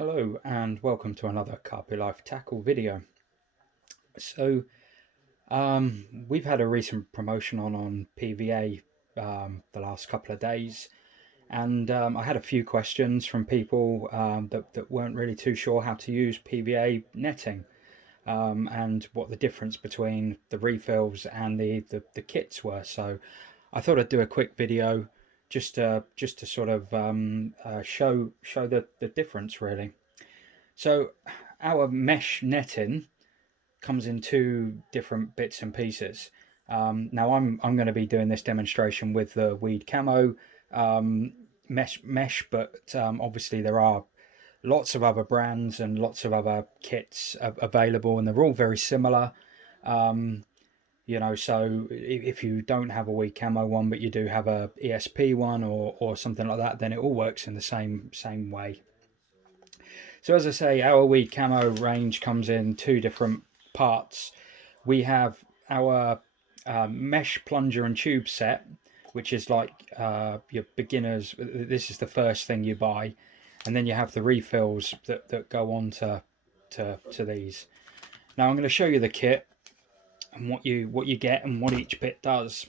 Hello and welcome to another Carpe Life Tackle video. So we've had a recent promotion on PVA the last couple of days, and I had a few questions from people that weren't really too sure how to use PVA netting and what the difference between the refills and the kits were. So I thought I'd do a quick video just to sort of show the difference really. So our mesh netting comes in two different bits and pieces. Now I'm going to be doing this demonstration with the WeedCamo mesh, but obviously there are lots of other brands and lots of other kits available, and they're all very similar. So if you don't have a WeedCamo one, but you do have a ESP one or something like that, then it all works in the same way. So as I say, our WeedCamo range comes in two different parts. We have our mesh plunger and tube set, which is like your beginners. This is the first thing you buy, and then you have the refills that go on to these. Now I'm going to show you the kit and what you get and what each bit does.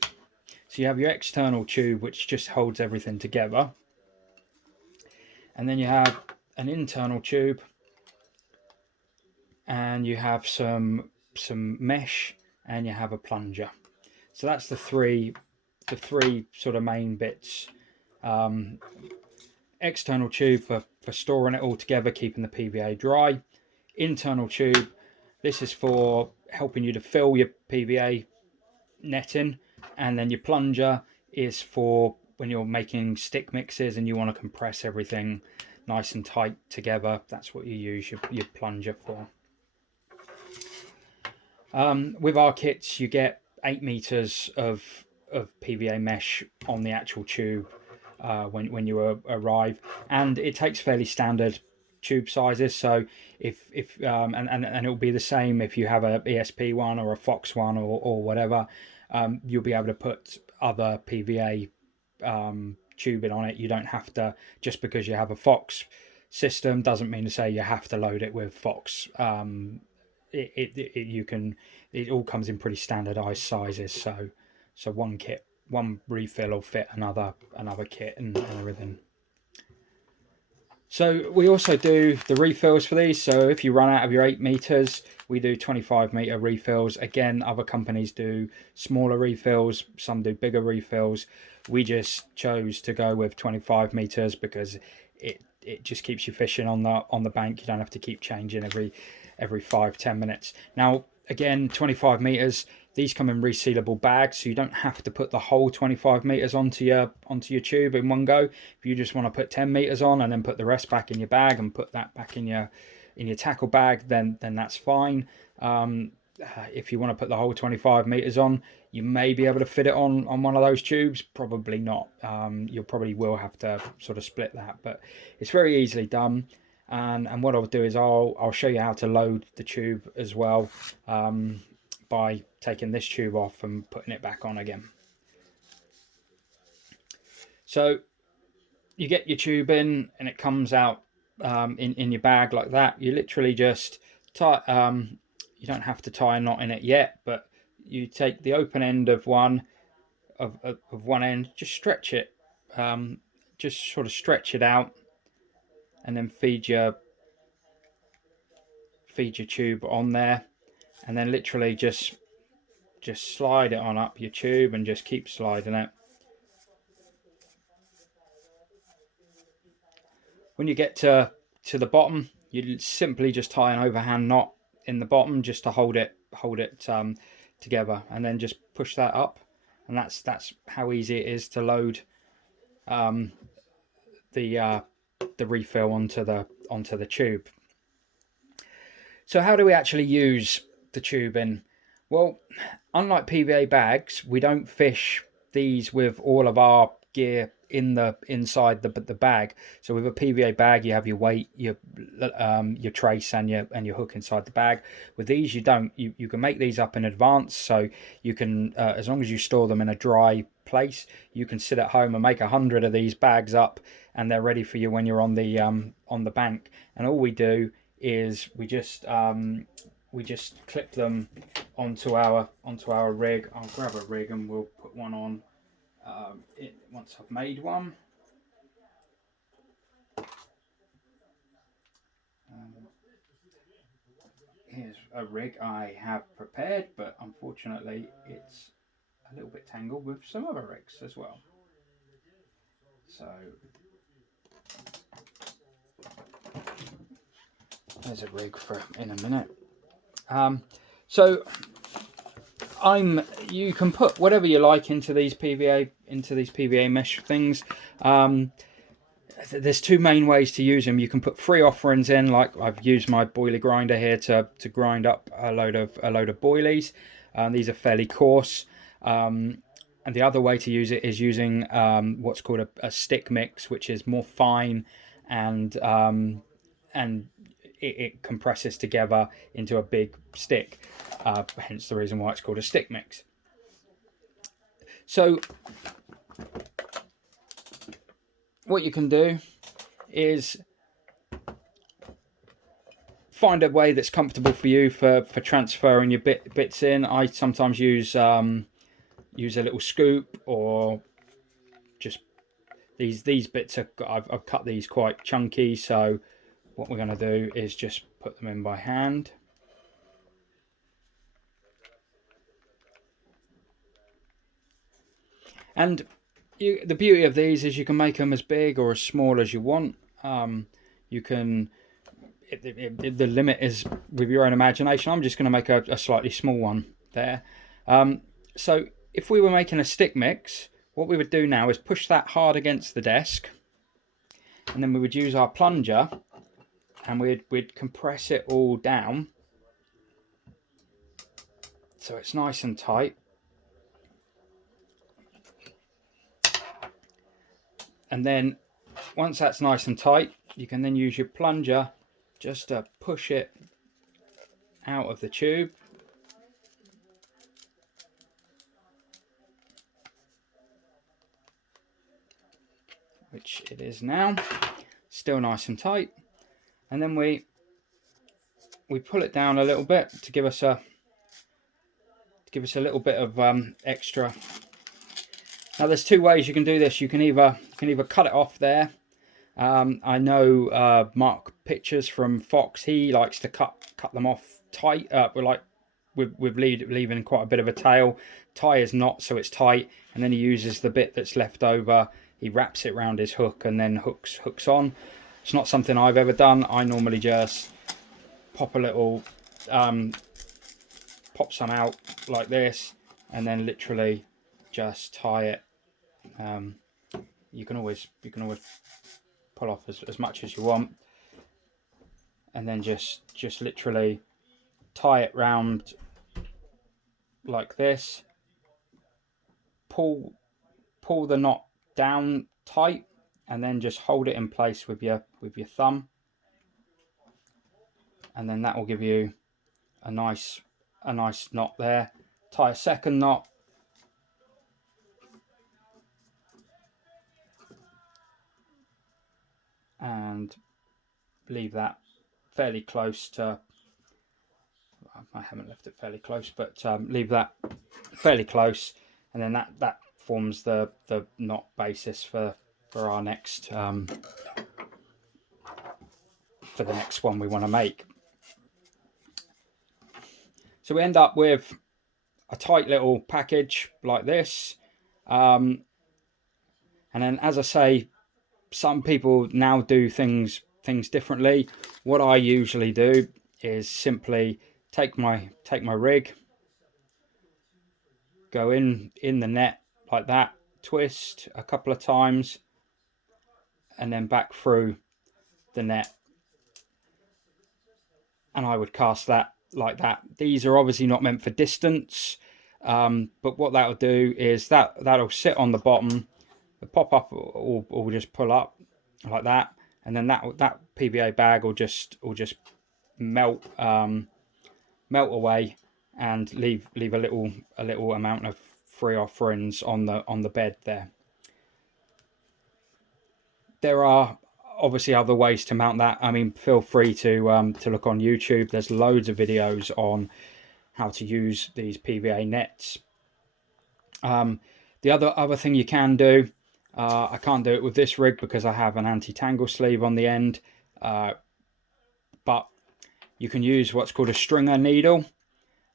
So you have your external tube, which just holds everything together, and then you have an internal tube, and you have some mesh, and you have a plunger. So that's the three sort of main bits. External tube for storing it all together, keeping the PVA dry. Internal tube, this is for helping you to fill your PVA netting, and then your plunger is for when you're making stick mixes and you want to compress everything nice and tight together. That's what you use your plunger for. With our kits, you get 8 meters of PVA mesh on the actual tube when you arrive, and it takes fairly standard tube sizes. So if and it'll be the same if you have a ESP one or a Fox one or whatever. You'll be able to put other PVA tubing on it. You don't have to, just because you have a Fox system doesn't mean to say you have to load it with Fox. It all comes in pretty standardized sizes, so one refill will fit another kit and everything. So we also do the refills for these. So if you run out of your 8 meters, we do 25 meter refills. Again, other companies do smaller refills, some do bigger refills. We just chose to go with 25 meters because it just keeps you fishing on the bank. You don't have to keep changing every 5-10 minutes. Now again, 25 meters, these come in resealable bags, so you don't have to put the whole 25 meters onto your tube in one go. If you just want to put 10 meters on and then put the rest back in your bag and put that back in your tackle bag, then that's fine. If you want to put the whole 25 meters on, you may be able to fit it on one of those tubes. Probably not. You probably will have to sort of split that, but it's very easily done. And what I'll do is I'll show you how to load the tube as well, by taking this tube off and putting it back on again. So you get your tube in and it comes out in your bag like that. You literally just tie, you don't have to tie a knot in it yet, but you take the open end of one end, just stretch it, just sort of stretch it out, and then feed your tube on there, and then literally just slide it on up your tube and just keep sliding it. When you get to the bottom, you simply just tie an overhand knot in the bottom just to hold it together, and then just push that up, and that's how easy it is to load the refill onto the tube. So how do we actually use the tubing? Well, unlike PVA bags, we don't fish these with all of our gear inside the bag. So with a PVA bag, you have your weight, your trace, and your hook inside the bag. With these, you don't. You can make these up in advance, so you can, as long as you store them in a dry place, you can sit at home and make 100 of these bags up and they're ready for you when you're on the bank. And all we do is we just clip them onto our rig. I'll grab a rig and we'll put one on once I've made one. Here's a rig I have prepared, but unfortunately it's a little bit tangled with some other rigs as well. So there's a rig for in a minute. So you can put whatever you like into these PVA mesh things. There's two main ways to use them. You can put free offerings in, like I've used my boilie grinder here to grind up a load of boilies. These are fairly coarse. And the other way to use it is using what's called a stick mix, which is more fine, and it compresses together into a big stick. Hence the reason why it's called a stick mix. So what you can do is find a way that's comfortable for you for transferring your bits in. I sometimes use a little scoop, or just these bits I've cut these quite chunky, so what we're going to do is just put them in by hand. And the beauty of these is you can make them as big or as small as you want. You can. The limit is with your own imagination. I'm just going to make a slightly small one there. So if we were making a stick mix, what we would do now is push that hard against the desk, and then we would use our plunger, and we'd compress it all down so it's nice and tight. And then once that's nice and tight, you can then use your plunger just to push it out of the tube. Which it is now, still nice and tight. And then we pull it down a little bit to give us a little bit of extra. Now there's two ways you can do this. You can either cut it off there. I know Mark Pictures from Fox, he likes to cut them off tight, with leaving quite a bit of a tail. Tie his knot so it's tight, and then he uses the bit that's left over. He wraps it around his hook and then hooks on. It's not something I've ever done. I normally just pop a little, pop some out like this, and then literally just tie it. You can always pull off as much as you want, and then just literally tie it round like this. Pull the knot down tight, and then just hold it in place with your thumb, and then that will give you a nice knot there. Tie a second knot, and leave that fairly close to, I haven't left it fairly close, but leave that fairly close, and then that forms the knot basis for our next for the next one we want to make. So we end up with a tight little package like this, and then, as I say, some people now do things differently. What I usually do is simply take my rig, go in the net like that, twist a couple of times, and then back through the net, and I would cast that like that. These are obviously not meant for distance, but what that'll do is that'll sit on the bottom. The pop up will just pull up like that, and then that PVA bag will just melt away and leave a little amount of free offerings on the bed there. there are obviously other ways to mount that. I mean, feel free to look on YouTube. There's loads of videos on how to use these PVA nets. The other thing you can do, I can't do it with this rig because I have an anti-tangle sleeve on the end, but you can use what's called a stringer needle,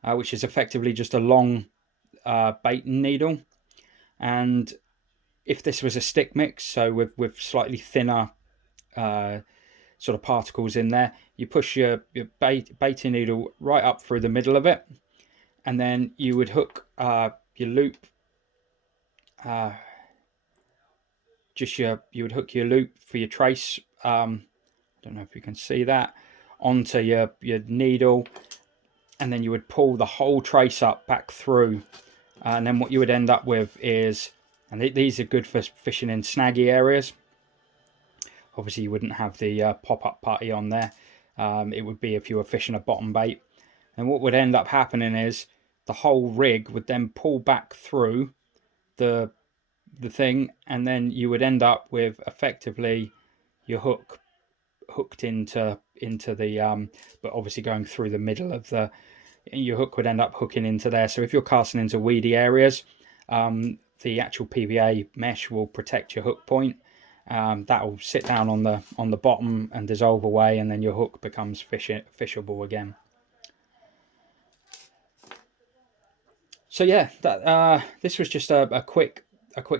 which is effectively just a long bait needle. And if this was a stick mix, so with slightly thinner sort of particles in there, you push your baiting needle right up through the middle of it, and then you would hook your loop, you would hook your loop for your trace. I don't know if you can see that, onto your needle, and then you would pull the whole trace up back through, and then what you would end up with is, and these are good for fishing in snaggy areas. Obviously you wouldn't have the pop-up putty on there. It would be if you were fishing a bottom bait. And what would end up happening is the whole rig would then pull back through the thing, and then you would end up with effectively your hook hooked into the but obviously going through the middle of your hook would end up hooking into there. So if you're casting into weedy areas, the actual PVA mesh will protect your hook point. That will sit down on the bottom and dissolve away, and then your hook becomes fishable again. So yeah, this was just a quick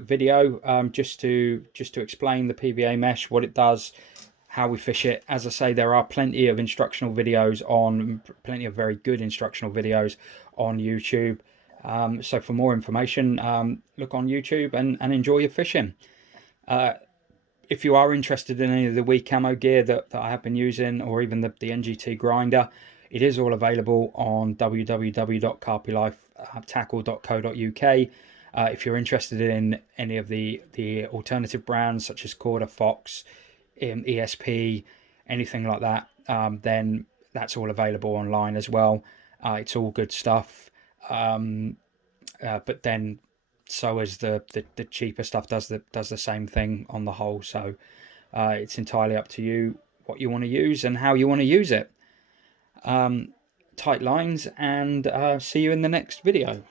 video, just to explain the PVA mesh, what it does, how we fish it. As I say, there are plenty of instructional videos plenty of very good instructional videos on YouTube. So for more information, look on YouTube and enjoy your fishing. If you are interested in any of the WeedCamo gear that I have been using, or even the NGT grinder, it is all available on www.carpylifetackle.co.uk. If you're interested in any of the alternative brands such as Corda, Fox, ESP, anything like that, then that's all available online as well. It's all good stuff. But then so as the cheaper stuff does the same thing on the whole. So it's entirely up to you what you want to use and how you want to use it. Tight lines, and see you in the next video.